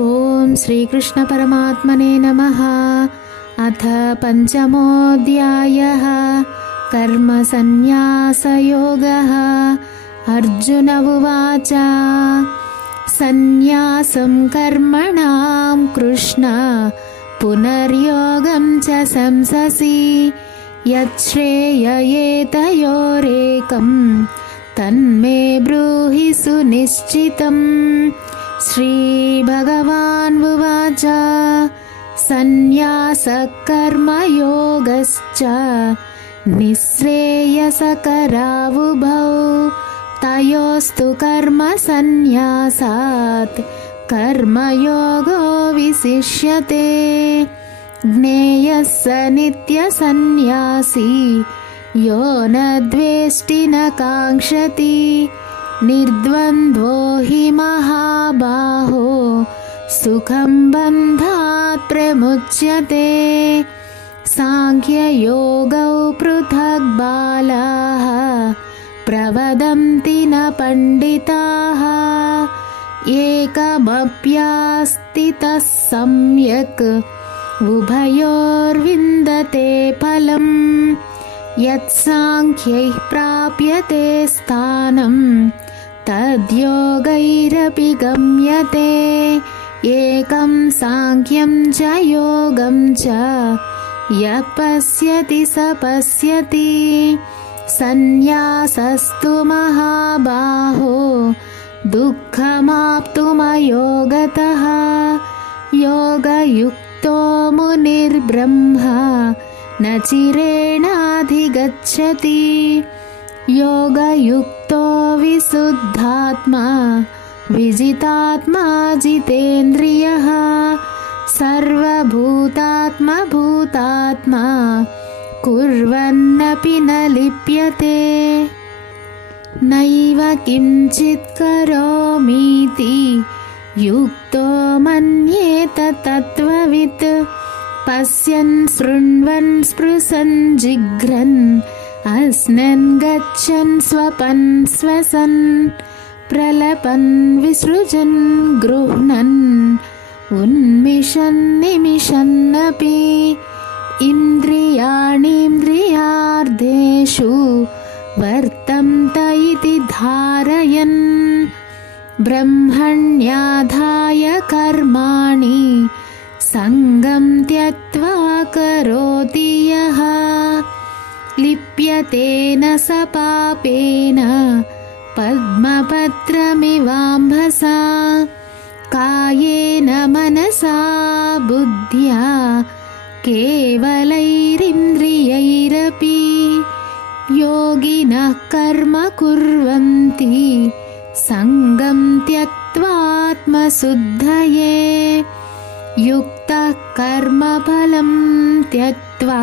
ఓం శ్రీకృష్ణ పరమాత్మనే నమః. అథ పంచమోऽధ్యాయః కర్మ సన్యాసయోగః. అర్జున ఉవాచ సన్యాసం కర్మణాం కృష్ణ పునర్యోగం చ సంససి యచ్ఛ్రేయయేతయోరేకం తన్మే బ్రూహి సునిశ్చితం. శ్రీభగవాన్ ఉవాచ సన్యాసః కర్మయోగశ్చ నిస్శ్రేయసకరావుభౌ తయోస్తు కర్మ సన్యాసాత్ కర్మయోగో విశిష్యతే. జ్ఞేయః స నిత్య సన్యాసీ యో న ద్వేష్టి న కాంక్షతి నిర్ద్వంద్వో హి మహాబాహో సుఖం బంధాత్ ప్రముచ్యతే. సాంఖ్యయోగౌ పృథక్ బాలాః ప్రవదంతి న పండితాః ఏకమప్యాస్థితః సమ్యక్ ఉభయోర్విందతే ఫలం. యత్సాంఖ్యైః ప్రాప్యతే స్థానం తద్యోగైరపి గమ్యతే. ఏకం సాంఖ్యం చ యోగం చ యః పశ్యతి స పశ్యతి. సన్యాసస్తు మహాబాహో దుఃఖమాప్తుమయోగతః యోగయుక్తో మునిర్బ్రహ్మ న చిరేణాధిగచ్చతి. యోగయుక్తో విశుద్ధాత్మా విజితాత్మా జితేంద్రియః సర్వభూతాత్మ భూతాత్మా కుర్వన్నపి న లిప్యతే. నైవ కించిత్ కరోమీతి యుక్తో మన్యేత తత్వవిత్ పశ్యన్ శృణ్వన్ స్పృశన్ జిఘ్రన్ అస్నన్ గచ్చన్ స్వపన్ శ్వసన్ ప్రలపన్ విసృజన్ గృహ్ణన్ ఉన్మిషన్ నిమిషన్నపి. ఇంద్రియాణీంద్రియార్థేషు వర్తంత ఇతి ధారయన్ బ్రహ్మణ్యాధాయ కర్మాణి సంగం త్యక్త్వా కరోతి యః లిప్యతేన స పాపేన పద్మపత్రమివాంభసా కాయేన మనసా బుద్ధ్యా కేవలైరింద్రియైరపి యోగినః కర్మ కుర్వంతి సంగం త్యక్త్వాత్మశుద్ధయే. యుక్తః కర్మఫలం త్యక్త్వా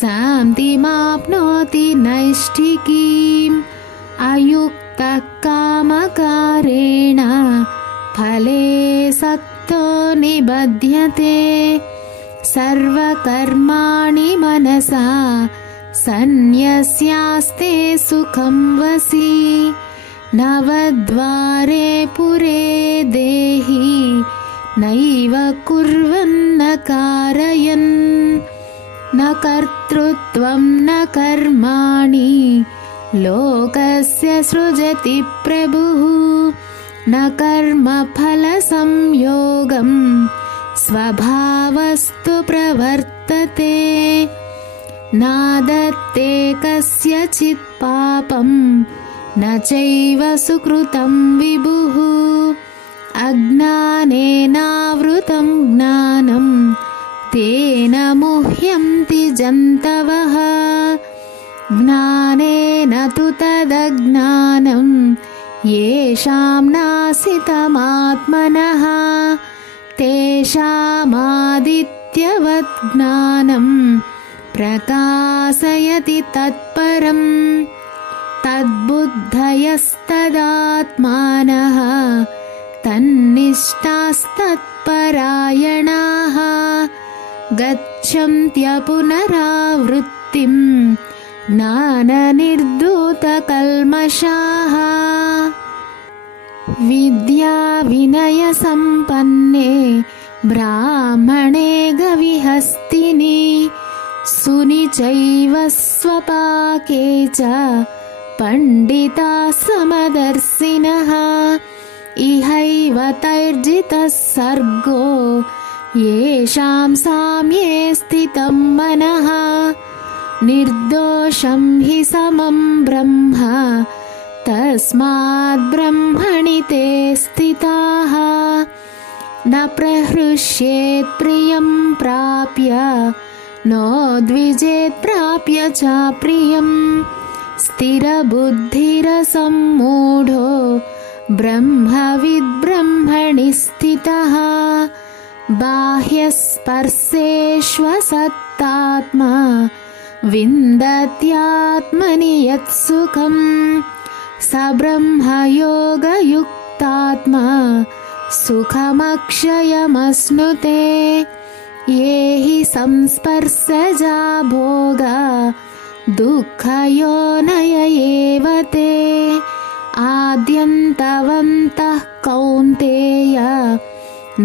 శాంతిమాప్నోతి నైష్ఠికీం. అయుక్తః కామకారేణ ఫలే సక్తో నిబధ్యతే. సర్వకర్మాణి మనసా సన్యస్యాస్తే సుఖం వసి. నవద్వారే పురే దేహి నైవ కుర్వన్న కారయన్. న కర్తృత్వం న కర్మాణి లోకస్య సృజతి ప్రభుః. న కర్మఫల సంయోగం స్వభావస్తు ప్రవర్తతే. నాదత్తే కస్యచిత్ పాపం న చైవ సుకృతం విభుః. అజ్ఞానేనావృతం జ్ఞానం తేన ముహ్యంతి జంతవః. జ్ఞానేన తు తదజ్ఞానం యేషాం నాసితమాత్మనః తేషామాదిత్యవత్ జ్ఞానం ప్రకాశయతి తత్పరం. తద్బుద్ధయస్తదాత్మానః తన్నిష్టాస్తత్పరాయణాః గచ్చంత్య పునరావృత్తిం జ్ఞాననిర్ధూతకల్మషాః. విద్యా వినయ సంపన్నే బ్రాహ్మణే గవిహస్తిని సుని చైవ స్వపాకే చ పండితా సమదర్శినః ఇహైవ తైర్జితః సర్గో యేషాం సామ్యే స్థితం మనః నిర్దోషం హి సమం బ్రహ్మ తస్మాద్ బ్రహ్మణి తే స్థితాః న ప్రహృష్యేత్ ప్రియం ప్రాప్య నోద్విజేత్ ప్రాప్య చ ప్రియం స్థిరబుద్ధిరసమ్మూఢో బ్రహ్మవిద్ బ్రహ్మణి స్థితః బాహ్యస్పర్శేష్వసత్తాత్మా విందత్యాత్మని యత్సుఖం స బ్రహ్మయోగయుక్తాత్మా సుఖమక్షయమశ్నుతే ఏ హి సంస్పర్శజా భోగా దుఃఖయోనయ ఏవ తే ఆద్యంతవంతః కౌంతేయ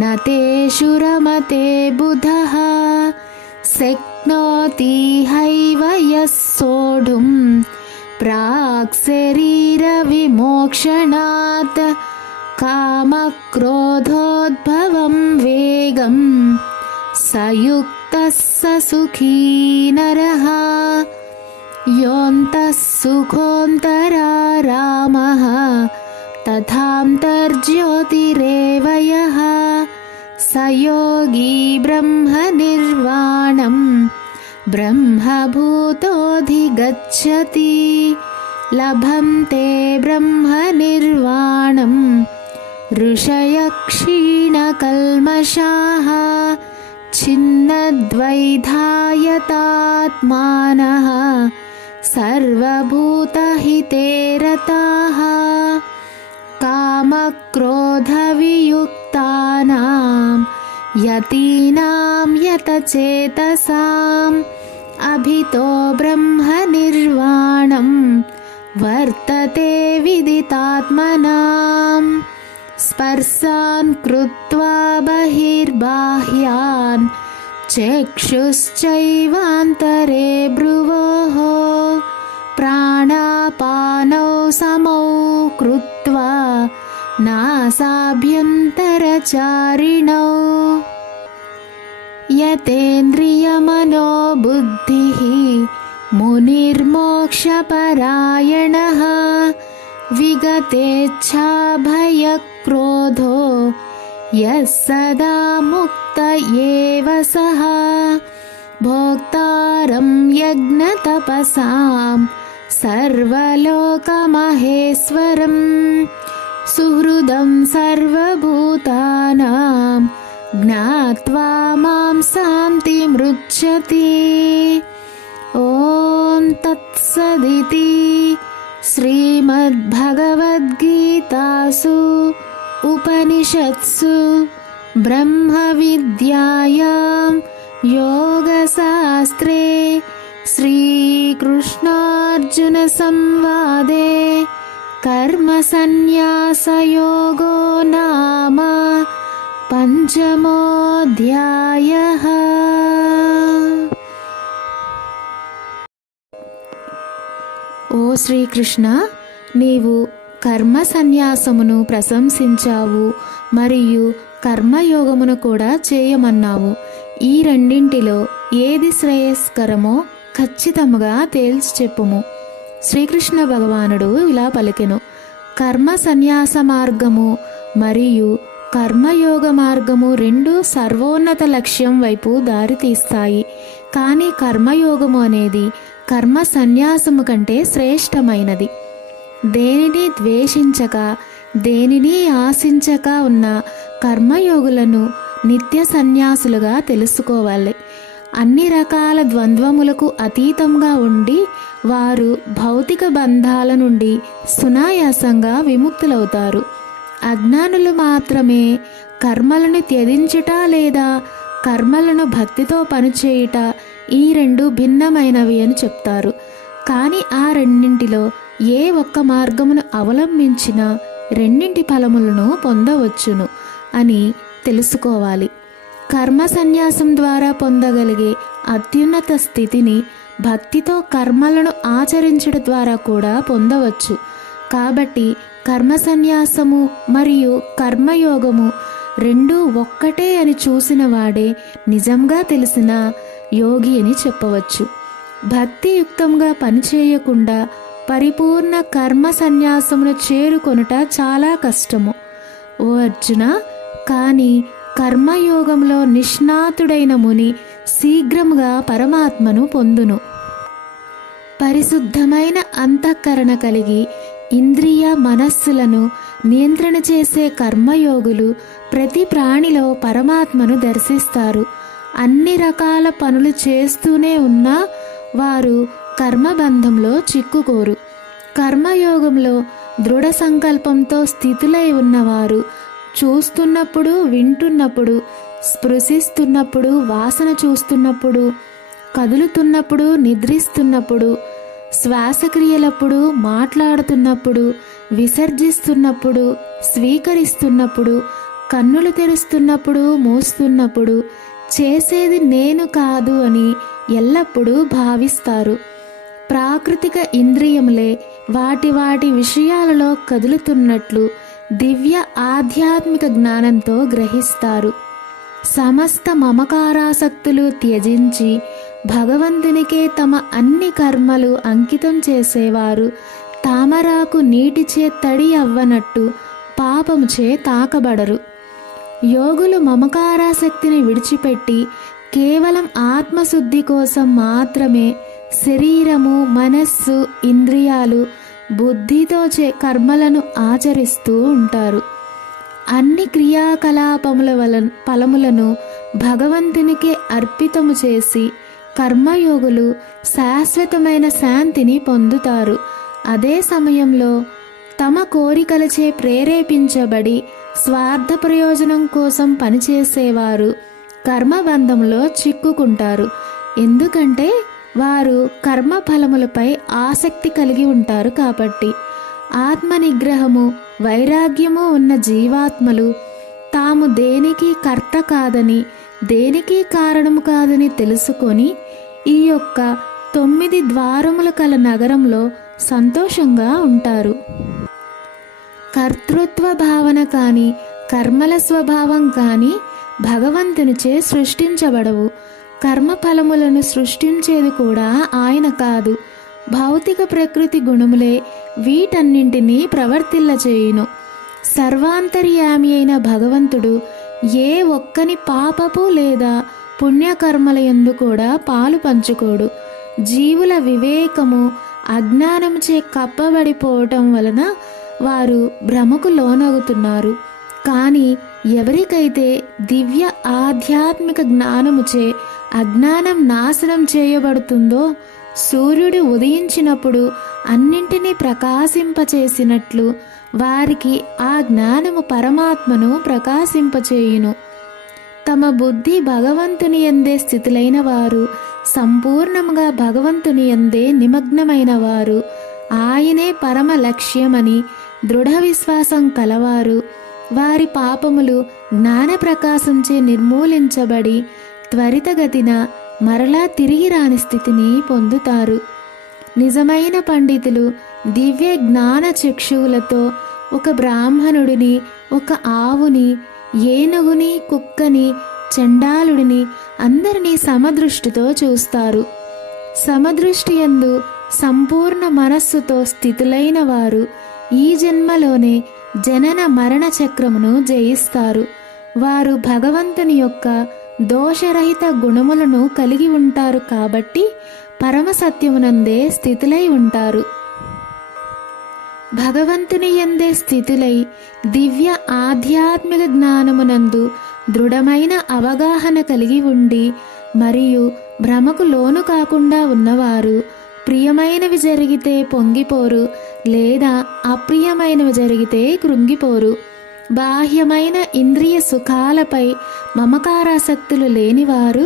న తేషు రమతే బుధః శక్నోతి హైవ యః సోఢుం ప్రాక్ శరీర విమోక్షణాత్ కామక్రోధోద్భవం వేగం సయుక్తః స సుఖీ నరః యోऽन्तः సుఖోऽन्तరారామः తథాంతర్జ్యోతిరేవ యః స యోగీ బ్రహ్మనిర్వాణం బ్రహ్మభూతోऽధిగచ్చతి లభంతే బ్రహ్మనిర్వాణం ఋషయః క్షీణకల్మషాः ఛిన్నద్వైధాయతాత్మానః సర్వభూతహితే రతాః కామక్రోధవియుక్తానాం యతీనాం యతచేతసాం అభితో బ్రహ్మనిర్వాణం వర్తతే విదితాత్మనాం స్పర్శాన్ కృత్వా బహిర్బాహ్యాన్ చక్షుశ్చైవాంతరే భ్రువోః ప్రాణాపానౌ సమౌ కృత్వా నాసాభ్యంతరచారిణౌ యతేంద్రియమనోబుద్ధిః మునిర్మోక్షపరాయణः విగతేచ్ఛాభయక్రోధో యः సదా ముక్త ఏవ సః భోక్తారం యజ్ఞతపసాం సర్వలోకమహేశ్వరం సుహృదం సర్వభూతానాం జ్ఞాత్వా మాం శాంతిమృచ్చతి. ఓం తత్సదితి. శ్రీమద్భగవద్గీతాసు ఉపనిషత్సు బ్రహ్మవిద్యాయాం యోగశాస్త్రే శ్రీకృష్ణార్జున సంవాదే కర్మసన్యాసయోగో నామ పంచమోऽధ్యాయః. ఓ శ్రీకృష్ణ, నీవు కర్మ సన్యాసమును ప్రశంసించావు మరియు కర్మయోగమును కూడా చేయమన్నావు. ఈ రెండింటిలో ఏది శ్రేయస్కరమో ఖచ్చితముగా తేల్చి చెప్పుము. శ్రీకృష్ణ భగవానుడు ఇలా పలికెను: కర్మ సన్యాస మార్గము మరియు కర్మయోగ మార్గము రెండు సర్వోన్నత లక్ష్యం వైపు దారితీస్తాయి. కానీ కర్మయోగము అనేది కర్మ సన్యాసము కంటే శ్రేష్టమైనది. దేనిని ద్వేషించక దేనిని ఆశించక ఉన్న కర్మయోగులను నిత్య సన్యాసులుగా తెలుసుకోవాలి. అన్ని రకాల ద్వంద్వములకు అతీతంగా ఉండి వారు భౌతిక బంధాల నుండి సునాయాసంగా విముక్తులవుతారు. అజ్ఞానులు మాత్రమే కర్మలను త్యజించుట లేదా కర్మలను భక్తితో పనిచేయుట ఈ రెండు భిన్నమైనవి అని చెప్తారు. కానీ ఆ రెండింటిలో ఏ ఒక్క మార్గమును అవలంబించినా రెండింటి ఫలములను పొందవచ్చును అని తెలుసుకోవాలి. కర్మ సన్యాసం ద్వారా పొందగలిగే అత్యున్నత స్థితిని భక్తితో కర్మలను ఆచరించడం ద్వారా కూడా పొందవచ్చు. కాబట్టి కర్మ సన్యాసము మరియు కర్మయోగము రెండూ ఒక్కటే అని చూసిన వాడే నిజంగా తెలిసిన యోగి అని చెప్పవచ్చు. భక్తియుక్తంగా పనిచేయకుండా పరిపూర్ణ కర్మ సన్యాసమును చేరుకొనుట చాలా కష్టము ఓ అర్జున. కానీ కర్మయోగంలో నిష్ణాతుడైన ముని శీఘ్రముగా పరమాత్మను పొందును. పరిశుద్ధమైన అంతఃకరణ కలిగి ఇంద్రియ మనస్సులను నియంత్రణ చేసే కర్మయోగులు ప్రతి ప్రాణిలో పరమాత్మను దర్శిస్తారు. అన్ని రకాల పనులు చేస్తూనే ఉన్నా వారు కర్మబంధంలో చిక్కుకోరు. కర్మయోగంలో దృఢ సంకల్పంతో స్థితులై ఉన్నవారు చూస్తున్నప్పుడు, వింటున్నప్పుడు, స్పృశిస్తున్నప్పుడు, వాసన చూస్తున్నప్పుడు, కదులుతున్నప్పుడు, నిద్రిస్తున్నప్పుడు, శ్వాసక్రియలప్పుడు, మాట్లాడుతున్నప్పుడు, విసర్జిస్తున్నప్పుడు, స్వీకరిస్తున్నప్పుడు, కన్నులు తెరుస్తున్నప్పుడు, మూస్తున్నప్పుడు చేసేది నేను కాదు అని ఎల్లప్పుడూ భావిస్తారు. ప్రాకృతిక ఇంద్రియములే వాటి వాటి విషయాలలో కదులుతున్నట్లు దివ్య ఆధ్యాత్మిక జ్ఞానంతో గ్రహిస్తారు. సమస్త మమకారాసక్తులు త్యజించి భగవంతునికే తమ అన్ని కర్మలు అంకితం చేసేవారు తామరాకు నీటిచే తడి అవ్వనట్టు పాపముచే తాకబడరు. యోగులు మమకారాసక్తిని విడిచిపెట్టి కేవలం ఆత్మశుద్ధి కోసం మాత్రమే శరీరము, మనస్సు, ఇంద్రియాలు, బుద్ధితో కర్మలను ఆచరిస్తూ ఉంటారు. అన్ని క్రియాకలాపముల ఫలములను భగవంతునికే అర్పితము చేసి కర్మయోగులు శాశ్వతమైన శాంతిని పొందుతారు. అదే సమయంలో తమ కోరికలచే ప్రేరేపించబడి స్వార్థ ప్రయోజనం కోసం పనిచేసేవారు కర్మబంధంలో చిక్కుకుంటారు. ఎందుకంటే వారు కర్మ ఫలములపై ఆసక్తి కలిగి ఉంటారు కాబట్టి. ఆత్మ నిగ్రహము, వైరాగ్యము ఉన్న జీవాత్మలు తాము దేనికి కర్త కాదని, దేనికి కారణము కాదని తెలుసుకొని ఈ యొక్క 9 ద్వారములు కల నగరంలో సంతోషంగా ఉంటారు. కర్తృత్వ భావన కానీ, కర్మల స్వభావం కానీ భగవంతునిచే సృష్టించబడవు. కర్మఫలములను సృష్టించేది కూడా ఆయన కాదు. భౌతిక ప్రకృతి గుణములే వీటన్నింటినీ ప్రవర్తిల్లచేయును. సర్వాంతర్యామి అయిన భగవంతుడు ఏ ఒక్కని పాపపు లేదా పుణ్యకర్మలయందు కూడా పాలు పంచుకోడు. జీవుల వివేకము అజ్ఞానముచే కప్పబడిపోవటం వలన వారు భ్రమకు లోనగుతున్నారు. కానీ ఎవరికైతే దివ్య ఆధ్యాత్మిక జ్ఞానముచే అజ్ఞానం నాశనం చేయబడుతుందో, సూర్యుడు ఉదయించినప్పుడు అన్నింటినీ ప్రకాశింపచేసినట్లు వారికి ఆ జ్ఞానము పరమాత్మను ప్రకాశింపచేయును. తమ బుద్ధి భగవంతుని యందే స్థితులైన వారు, సంపూర్ణముగా భగవంతుని యందే నిమగ్నమైన వారు, ఆయనే పరమ లక్ష్యమని దృఢ విశ్వాసం కలవారు, వారి పాపములు జ్ఞాన ప్రకాశంచే నిర్మూలించబడి త్వరితగతిన మరలా తిరిగి రాని స్థితిని పొందుతారు. నిజమైన పండితులు దివ్య జ్ఞాన చక్షువులతో ఒక బ్రాహ్మణుడిని, ఒక ఆవుని, ఏనుగుని, కుక్కని, చండాలుడిని అందరినీ సమదృష్టితో చూస్తారు. సమదృష్టి యందు సంపూర్ణ మనస్సుతో స్థితులైన వారు ఈ జన్మలోనే జనన మరణ చక్రమును జయిస్తారు. వారు భగవంతుని యొక్క దోషరహిత గుణములను కలిగి ఉంటారు కాబట్టి పరమ సత్యమునందే స్థితులై ఉంటారు. భగవంతుని యందే స్థితులై దివ్య ఆధ్యాత్మిక జ్ఞానమునందు దృఢమైన అవగాహన కలిగి ఉండి మరియు భ్రమకు లోను కాకుండా ఉన్నవారు ప్రియమైనవి జరిగితే పొంగిపోరు, లేదా అప్రియమైనవి జరిగితే కృంగిపోరు. బాహ్యమైన ఇంద్రియ సుఖాలపై మమకారాసక్తులు లేనివారు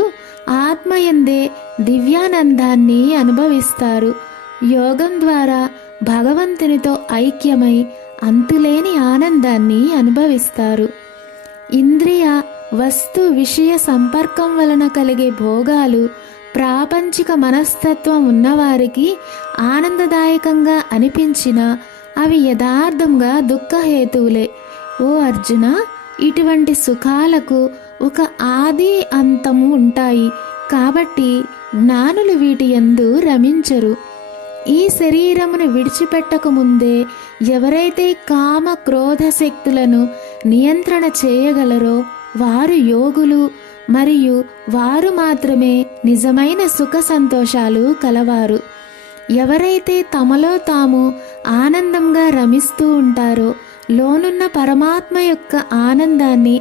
ఆత్మయందే దివ్యానందాన్ని అనుభవిస్తారు. యోగం ద్వారా భగవంతునితో ఐక్యమై అంతులేని ఆనందాన్ని అనుభవిస్తారు. ఇంద్రియ వస్తు విషయ సంపర్కం వలన కలిగే భోగాలు ప్రాపంచిక మనస్తత్వం ఉన్నవారికి ఆనందదాయకంగా అనిపించినా అవి యథార్థంగా దుఃఖహేతువులే. ఓ అర్జున, ఇటువంటి సుఖాలకు ఒక ఆది అంతము ఉంటాయి. కాబట్టి జ్ఞానులు వీటి యందు రమించరు. ఈ శరీరమును విడిచిపెట్టక ముందే ఎవరైతే కామ క్రోధ శక్తులను నియంత్రణ చేయగలరో వారు యోగులు, మరియు వారు మాత్రమే నిజమైన సుఖ సంతోషాలు కలవారు. ఎవరైతే తమలో తాము ఆనందంగా రమిస్తూ ఉంటారో, లోనున్న పరమాత్మ యొక్క ఆనందాన్ని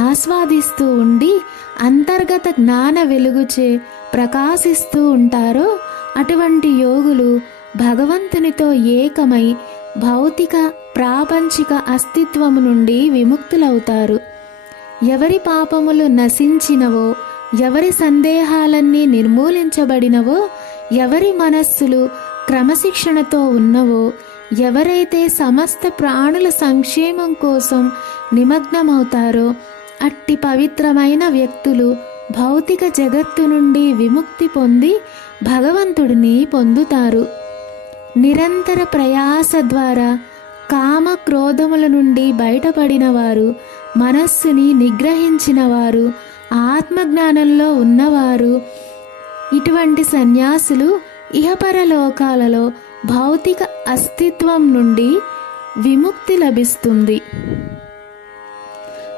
ఆస్వాదిస్తూ ఉండి అంతర్గత జ్ఞాన వెలుగుచే ప్రకాశిస్తూ ఉంటారో అటువంటి యోగులు భగవంతునితో ఏకమై భౌతిక ప్రాపంచిక అస్తిత్వము నుండి విముక్తులవుతారు. ఎవరి పాపములు నశించినవో, ఎవరి సందేహాలన్నీ నిర్మూలించబడినవో, ఎవరి మనస్సులు క్రమశిక్షణతో ఉన్నవో, ఎవరైతే సమస్త ప్రాణుల సంక్షేమం కోసం నిమగ్నమవుతారో అట్టి పవిత్రమైన వ్యక్తులు భౌతిక జగత్తు నుండి విముక్తి పొంది భగవంతుడిని పొందుతారు. నిరంతర ప్రయాస ద్వారా కామ క్రోధముల నుండి బయటపడిన వారు, మనస్సుని నిగ్రహించిన వారు, ఆత్మజ్ఞానంలో ఉన్నవారు, ఇటువంటి సన్యాసులు ఇహపరలోకాలలో భౌతిక అస్తిత్వం నుండి విముక్తి లభిస్తుంది.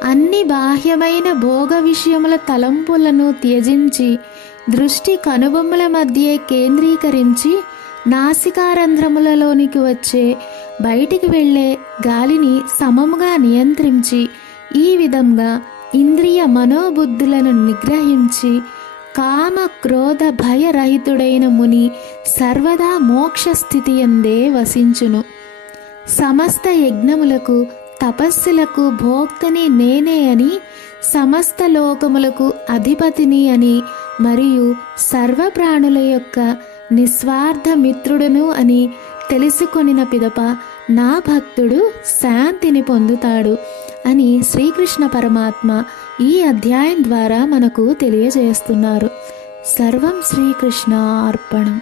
అన్ని బాహ్యమైన భోగ విషయముల తలంపులను త్యజించి దృష్టి కనుబొమ్మల మధ్యే కేంద్రీకరించి నాసికారంధ్రములలోనికి వచ్చే బయటికి వెళ్ళే గాలిని సమముగా నియంత్రించి ఈ విధంగా ఇంద్రియ మనోబుద్ధులను నిగ్రహించి కామ క్రోధ భయరహితుడైన ముని సర్వదా మోక్ష స్థితి యందే వసించును. సమస్త యజ్ఞములకు తపస్సులకు భోక్తని నేనే అని, సమస్త లోకములకు అధిపతిని అని, మరియు సర్వప్రాణుల యొక్క నిస్వార్థ మిత్రుడును అని తెలుసుకొనిన పిదప నా భక్తుడు శాంతిని పొందుతాడు అని శ్రీకృష్ణ పరమాత్మ ఈ అధ్యాయం ద్వారా మనకు తెలియజేస్తున్నారు. సర్వం శ్రీకృష్ణ అర్పణం.